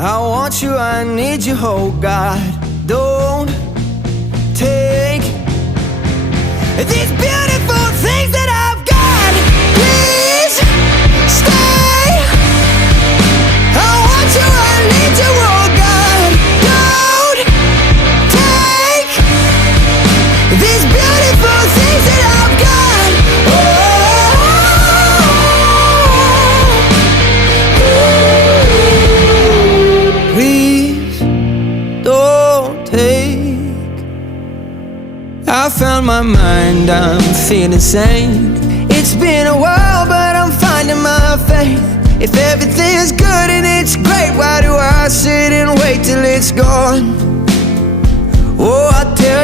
I want you, I need you, oh God. Don't take these beautiful things that I've got. Please stay. I want you, I need you, oh God. Don't take these beautiful things that I've got. Please don't take. I found my mind, I'm feeling sane. It's been a while, but I'm finding my faith. If everything's good and it's great, why do I sit and wait till it's gone? Oh, I tell